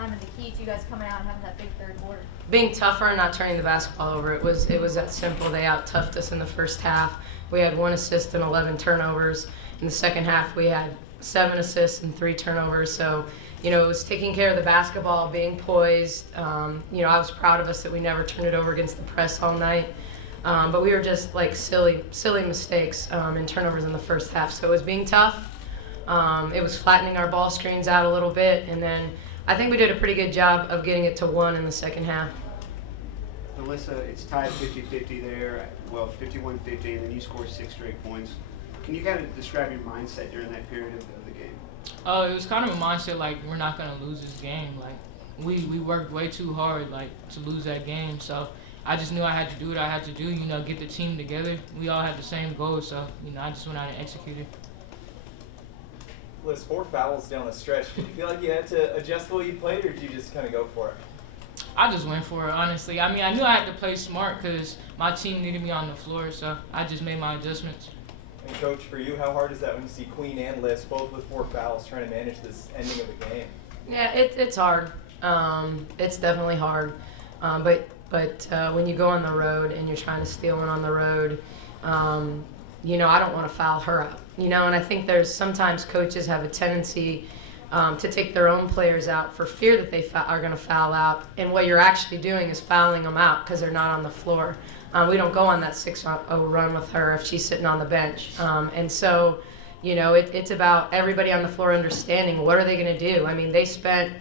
halftime and the key to you guys coming out and having that big third quarter? Being tougher and not turning the basketball over. It was that simple. They out-toughed us in the first half. We had 1 assist and 11 turnovers. In the second half, we had 7 assists and 3 turnovers. So, it was taking care of the basketball, being poised. I was proud of us that we never turned it over against the press all night. But we were just like silly mistakes and turnovers in the first half. So it was being tough. It was flattening our ball screens out a little bit. And then I think we did a pretty good job of getting it to 1 in the second half. Alyssa, it's tied 50-50 there. Well, 51-50, and then you scored 6 straight points. Can you kind of describe your mindset during that period of the game? It was kind of a mindset like we're not going to lose this game. Like we worked way too hard like to lose that game. So I just knew I had to do what I had to do, get the team together. We all had the same goal, so, I just went out and executed. Liz, 4 fouls down the stretch. Did you feel like you had to adjust the way you played, or did you just kind of go for it? I just went for it, honestly. I mean, I knew I had to play smart because my team needed me on the floor, so I just made my adjustments. And, Coach, for you, how hard is that when you see Queen and Liz both with 4 fouls trying to manage this ending of the game? Yeah, it's hard. It's definitely hard. But when you go on the road and you're trying to steal one on the road, I don't want to foul her out. And I think there's sometimes coaches have a tendency to take their own players out for fear that they are going to foul out. And what you're actually doing is fouling them out because they're not on the floor. We don't go on that 6-0 run with her if she's sitting on the bench. And so, it's about everybody on the floor understanding what are they going to do. I mean, they spent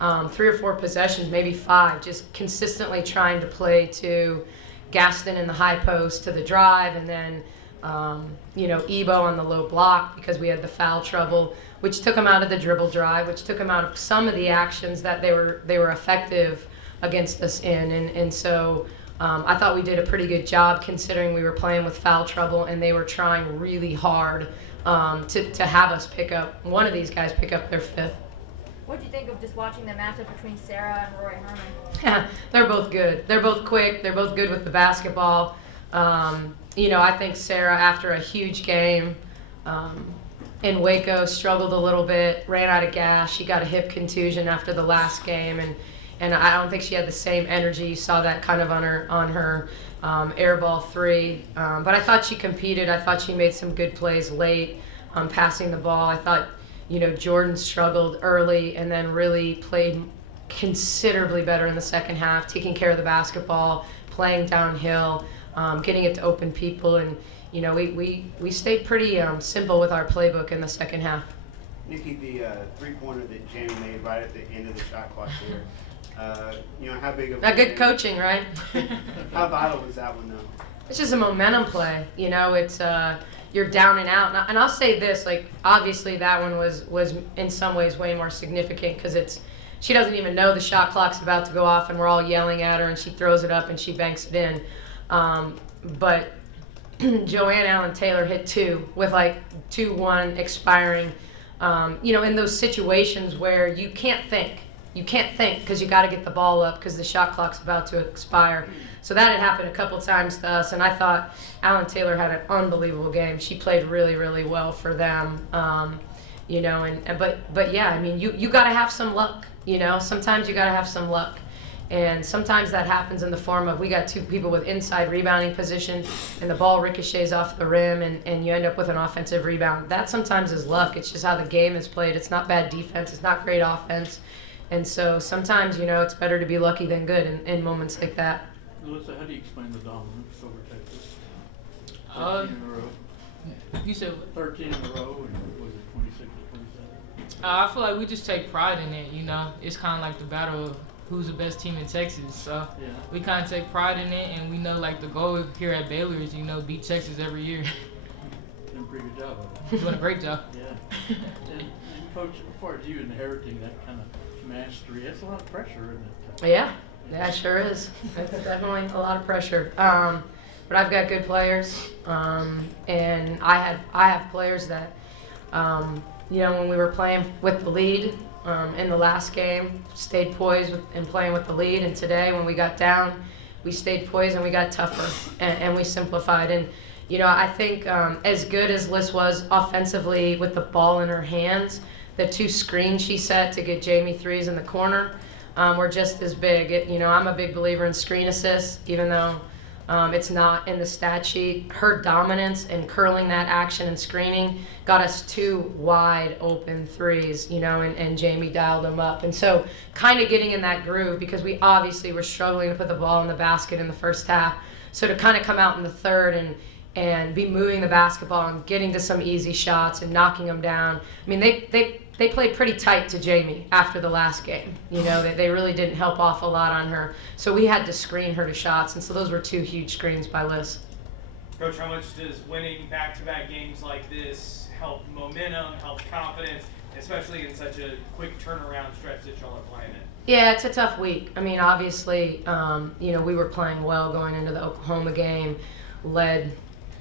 3 or 4 possessions, maybe 5, just consistently trying to play to Gaston in the high post to the drive, and then Ebo on the low block because we had the foul trouble, which took them out of the dribble drive, which took them out of some of the actions that they were effective against us in, and so I thought we did a pretty good job considering we were playing with foul trouble and they were trying really hard to have us one of these guys pick up their 5th. What did you think of just watching the matchup between Sarah and Roy Herman? They're both good. They're both quick. They're both good with the basketball. I think Sarah, after a huge game in Waco, struggled a little bit, ran out of gas. She got a hip contusion after the last game, and I don't think she had the same energy. You saw that kind of on her air ball 3. But I thought she competed. I thought she made some good plays late, passing the ball. I thought Jordan struggled early and then really played considerably better in the second half, taking care of the basketball, playing downhill, getting it to open people. And, we stayed pretty simple with our playbook in the second half. Nikki, the 3-pointer that Jamie made right at the end of the shot clock there, how big of a good coaching, right? How vital was that one, though? It's just a momentum play. It's you're down and out. And I'll say this, obviously that one was in some ways way more significant because she doesn't even know the shot clock's about to go off and we're all yelling at her and she throws it up and she banks it in. But Joanne Allen Taylor hit 2 with 2-1 expiring. In those situations where you can't think because you got to get the ball up because the shot clock's about to expire. So that had happened a couple times to us, and I thought Allen Taylor had an unbelievable game. She played really, really well for them, but yeah, I mean, you got to have some luck. Sometimes you got to have some luck, and sometimes that happens in the form of we got 2 people with inside rebounding position, and the ball ricochets off the rim, and you end up with an offensive rebound. That sometimes is luck. It's just how the game is played. It's not bad defense. It's not great offense. And so sometimes, it's better to be lucky than good in moments like that. Melissa, how do you explain the dominance over Texas? 13 in a row. You said what? 13 in a row, and was it 26 or 27? I feel like we just take pride in it, It's kind of like the battle of who's the best team in Texas. So we kind of take pride in it, and we know, the goal here at Baylor is, beat Texas every year. Doing a pretty good job of it. Doing a great job. Yeah. and Coach, as far as you inheriting that kind of mastery, that's a lot of pressure, isn't it? Yeah, it sure is. It's definitely a lot of pressure. But I've got good players, and I have players that, when we were playing with the lead in the last game, stayed poised and playing with the lead. And today, when we got down, we stayed poised and we got tougher and we simplified. And I think as good as Liz was offensively with the ball in her hands, the 2 screens she set to get Jamie threes in the corner were just as big. I'm a big believer in screen assists, even though it's not in the stat sheet. Her dominance in curling that action and screening got us 2 wide open threes, and Jamie dialed them up. And so kind of getting in that groove, because we obviously were struggling to put the ball in the basket in the first half. So to kind of come out in the third and be moving the basketball and getting to some easy shots and knocking them down. I mean, they played pretty tight to Jamie after the last game. They really didn't help off a lot on her. So we had to screen her to shots, and so those were 2 huge screens by Liz. Coach, how much does winning back-to-back games like this help momentum, help confidence, especially in such a quick turnaround stretch that y'all are playing in? Yeah, it's a tough week. I mean, obviously, we were playing well going into the Oklahoma game, led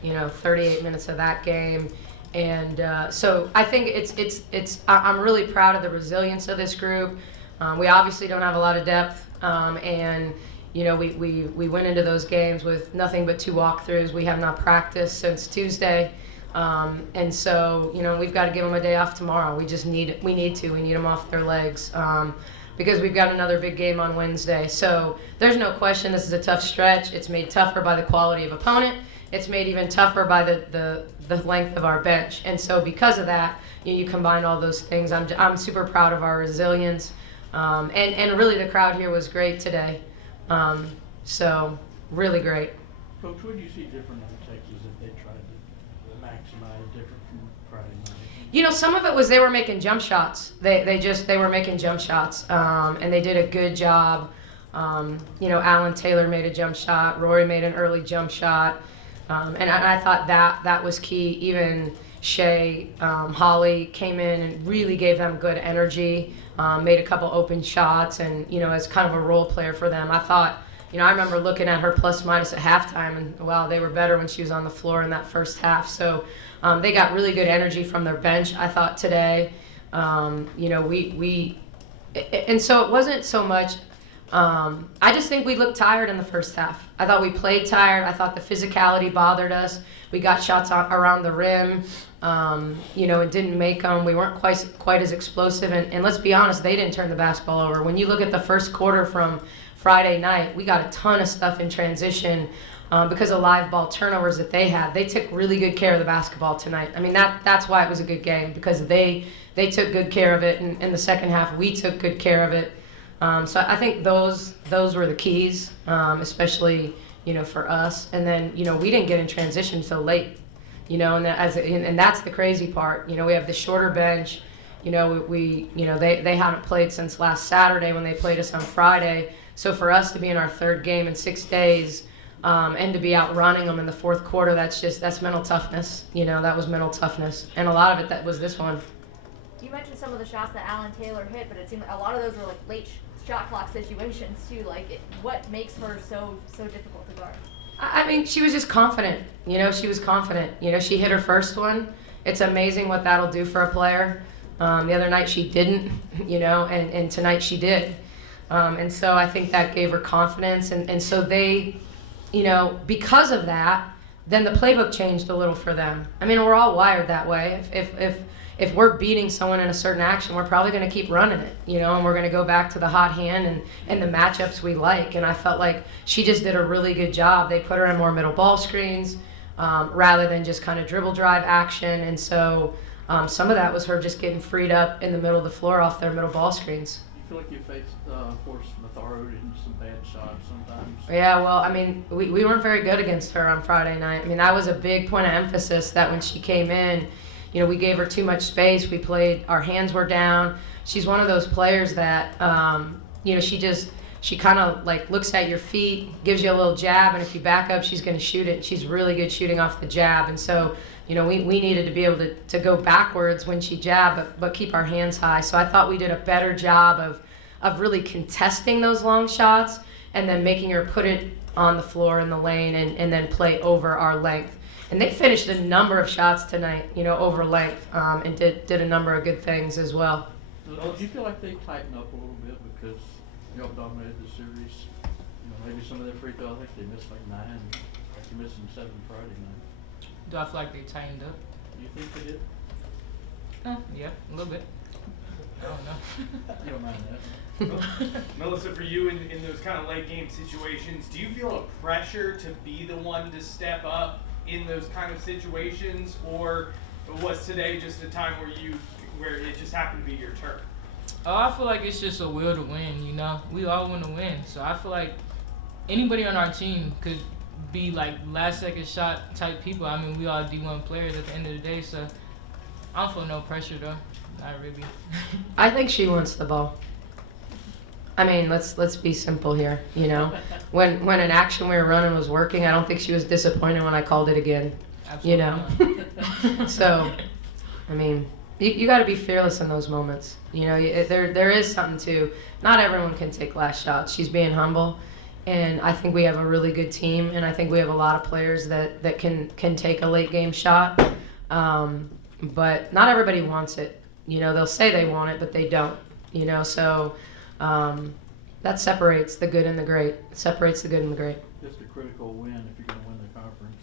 38 minutes of that game. And so I think I'm really proud of the resilience of this group. We obviously don't have a lot of depth, and we went into those games with nothing but 2 walkthroughs. We have not practiced since Tuesday, and so we've got to give them a day off tomorrow. We need them off their legs, because we've got another big game on Wednesday. So there's no question this is a tough stretch. It's made tougher by the quality of opponent. It's made even tougher by the length of our bench. And so because of that, you combine all those things. I'm super proud of our resilience. And really the crowd here was great today. So really great. Coach, what do you see different in Texas if they tried to maximize different from Friday night? Some of it was they were making jump shots. They were making jump shots, and they did a good job. Alan Taylor made a jump shot. Rory made an early jump shot. And I thought that was key. Even Shay, Holly came in and really gave them good energy, made a couple open shots, and, as kind of a role player for them. I thought, I remember looking at her plus minus at halftime, and wow, they were better when she was on the floor in that first half. So they got really good energy from their bench, I thought, today. And so it wasn't so much. I just think we looked tired in the first half. I thought we played tired. I thought the physicality bothered us. We got shots around the rim, and didn't make them. We weren't quite as explosive. And let's be honest, they didn't turn the basketball over. When you look at the first quarter from Friday night, we got a ton of stuff in transition because of live ball turnovers that they had. They took really good care of the basketball tonight. I mean, that's why it was a good game, because they took good care of it. And in the second half, we took good care of it. So I think those were the keys, especially for us. And then we didn't get in transition so late, and that's the crazy part. We have the shorter bench. They haven't played since last Saturday when they played us on Friday. So for us to be in our 3rd game in 6 days, and to be outrunning them in the 4th quarter, that's mental toughness. That was mental toughness, and a lot of it that was this one. You mentioned some of the shots that Alan Taylor hit, but it seemed like a lot of those were like late shot clock situations too. What makes her so difficult to guard? I mean, she was just confident. She was confident. She hit her first one. It's amazing what that'll do for a player. The other night she didn't, and tonight she did. And so I think that gave her confidence. And so they, because of that, then the playbook changed a little for them. I mean, we're all wired that way. If we're beating someone in a certain action, we're probably going to keep running it, and we're going to go back to the hot hand and the matchups we like. And I felt like she just did a really good job. They put her in more middle ball screens rather than just kind of dribble drive action. And so some of that was her just getting freed up in the middle of the floor off their middle ball screens. You feel like you faced Force Matharo in some bad shots sometimes? Yeah, well, I mean, we weren't very good against her on Friday night. I mean, that was a big point of emphasis, that when she came in, we gave her too much space. Our hands were down. She's one of those players that, she kind of like looks at your feet, gives you a little jab, and if you back up, she's going to shoot it. She's really good shooting off the jab. And so, we needed to be able to go backwards when she jabbed, but keep our hands high. So I thought we did a better job of really contesting those long shots and then making her put it on the floor in the lane and then play over our length. And they finished a number of shots tonight, over length, and did a number of good things as well. Do you feel like they tightened up a little bit because y'all dominated the series? Maybe some of their free throws, I think they missed like 9, after missing 7 Friday night. Do I feel like they tightened up? Do you think they did? Yeah, a little bit. You don't mind that? Melissa, for you in those kind of late game situations, do you feel a pressure to be the one to step up in those kind of situations, or was today just a time where it just happened to be your turn? Oh, I feel like it's just a will to win, you know? We all want to win. So I feel like anybody on our team could be like last second shot type people. I mean, we all D1 players at the end of the day, so I don't feel no pressure though. Not really. I think she wants the ball. I mean, let's be simple here, you know? When an action we were running was working, I don't think she was disappointed when I called it again, Absolutely you know? not. So, I mean, you got to be fearless in those moments. You know, there is something to, not everyone can take last shots. She's being humble, and I think we have a really good team, and I think we have a lot of players that can take a late game shot, but not everybody wants it. You know, they'll say they want it, but they don't, you know, so that separates the good and the great. It separates the good and the great. Just a critical win if you're going to win the conference.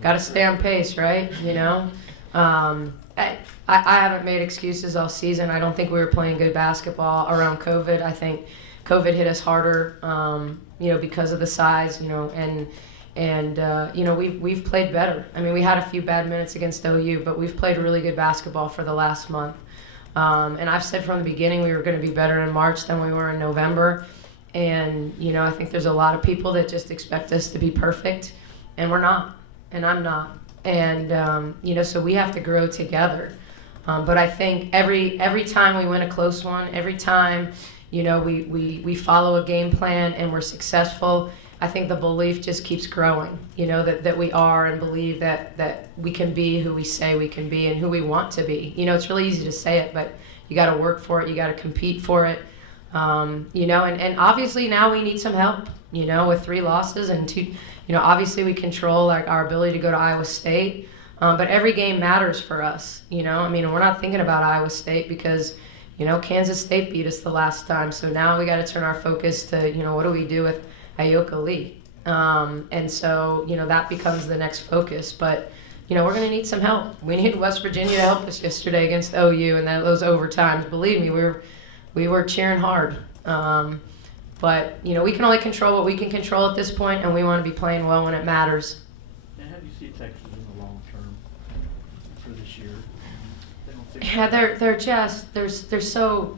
Got to stay on pace, right? You know, I haven't made excuses all season. I don't think we were playing good basketball around COVID. I think COVID hit us harder, you know, because of the size, you know, and you know, we've played better. I mean, we had a few bad minutes against OU, but we've played really good basketball for the last month. And I've said from the beginning we were going to be better in March than we were in November. And, you know, I think there's a lot of people that just expect us to be perfect, and we're not, and I'm not. And, you know, so we have to grow together. But I think every time we win a close one, every time, you know, we follow a game plan and we're successful, I think the belief just keeps growing, you know, that we are, and believe that we can be who we say we can be and who we want to be. You know, it's really easy to say it, but you got to work for it. You got to compete for it. You know, and obviously now we need some help, you know, with 3 losses and 2, you know, obviously we control like our ability to go to Iowa State. But every game matters for us, you know. I mean, we're not thinking about Iowa State because, you know, Kansas State beat us the last time. So now we got to turn our focus to, you know, what do we do with Ayoka Lee? And so, you know, that becomes the next focus. But, you know, we're going to need some help. We need West Virginia to help us yesterday against OU and those overtimes. Believe me, we were cheering hard. But, you know, we can only control what we can control at this point, and we want to be playing well when it matters. And how do you see Texas in the long term for this year? They don't seem Yeah, they're just they're so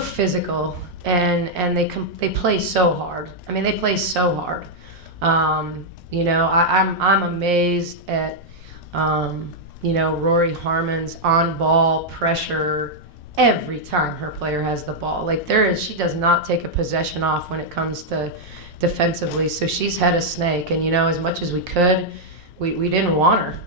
physical, and they play so hard. I mean, they play so hard. You know, I'm amazed at you know, Rory Harmon's on ball pressure every time her player has the ball. Like she does not take a possession off when it comes to defensively. So she's had a snake, and you know, as much as we could, we didn't want her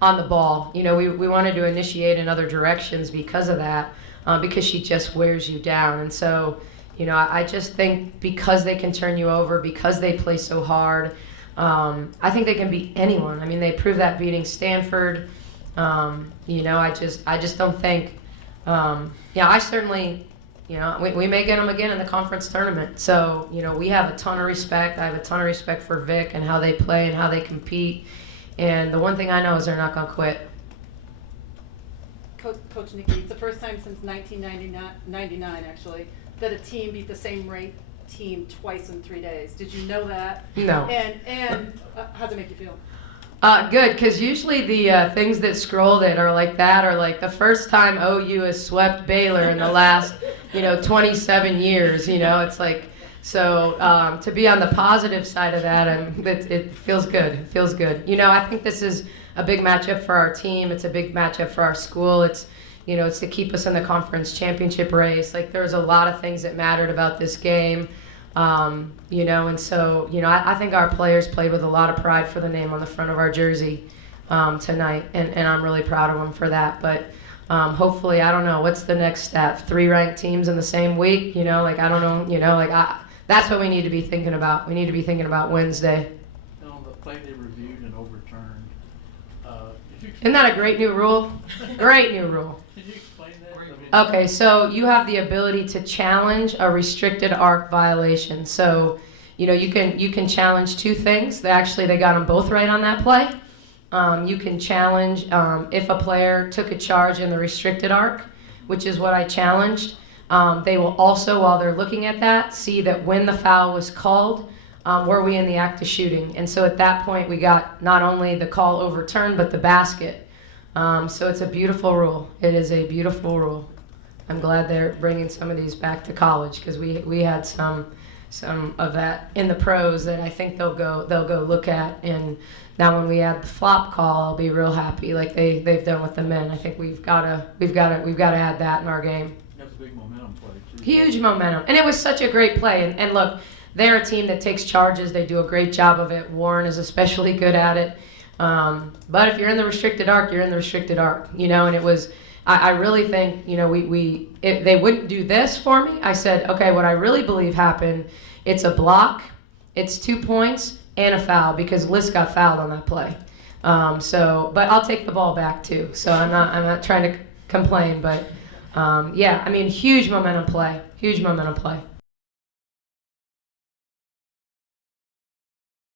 on the ball. You know, we wanted to initiate in other directions because of that, because she just wears you down. And so, you know, I just think because they can turn you over, because they play so hard, I think they can beat anyone. I mean, they proved that beating Stanford. You know, I just don't think. Yeah, I certainly, you know, we may get them again in the conference tournament. So, you know, we have a ton of respect. I have a ton of respect for Vic and how they play and how they compete. And the one thing I know is they're not going to quit. Coach Nikki, it's the first time since 1999 actually that a team beat the same ranked team twice in 3 days. Did you know that? No. And how does it make you feel? Good, because usually the things that scrolled it are like that, or like the first time OU has swept Baylor in the last, you know, 27 years. You know, it's like, so to be on the positive side of that, it feels good. It feels good. You know, I think this is a big matchup for our team. It's a big matchup for our school. It's, you know, it's to keep us in the conference championship race. Like, there's a lot of things that mattered about this game. You know, and so, you know, I think our players played with a lot of pride for the name on the front of our jersey tonight, and I'm really proud of them for that. But hopefully, I don't know, what's the next step? 3 ranked teams in the same week? You know, like, I don't know, you know, like, that's what we need to be thinking about. We need to be thinking about Wednesday. And on the play they reviewed and overturned, Isn't that a great new rule? Great new rule. Can you explain that? I mean, Okay, so you have the ability to challenge a restricted arc violation. So, you know, you can challenge 2 things. They got them both right on that play. You can challenge if a player took a charge in the restricted arc, which is what I challenged. They will also, while they're looking at that, see that when the foul was called, were we in the act of shooting? And so at that point, we got not only the call overturned, but the basket. So it's a beautiful rule. It is a beautiful rule. I'm glad they're bringing some of these back to college, because we had some of that in the pros that I think they'll go look at. And now when we add the flop call, I'll be real happy, like they've done with the men. I think we've got to add that in our game. That's a big momentum play too. Huge momentum, and it was such a great play. And look, they're a team that takes charges. They do a great job of it. Warren is especially good at it. But if you're in the restricted arc, you're in the restricted arc, you know. And it was, I really think, you know, if they wouldn't do this for me, I said, okay, what I really believe happened, it's a block, it's 2 points, and a foul, because Liz got fouled on that play. But I'll take the ball back too. So I'm not trying to complain, but yeah, I mean, huge momentum play.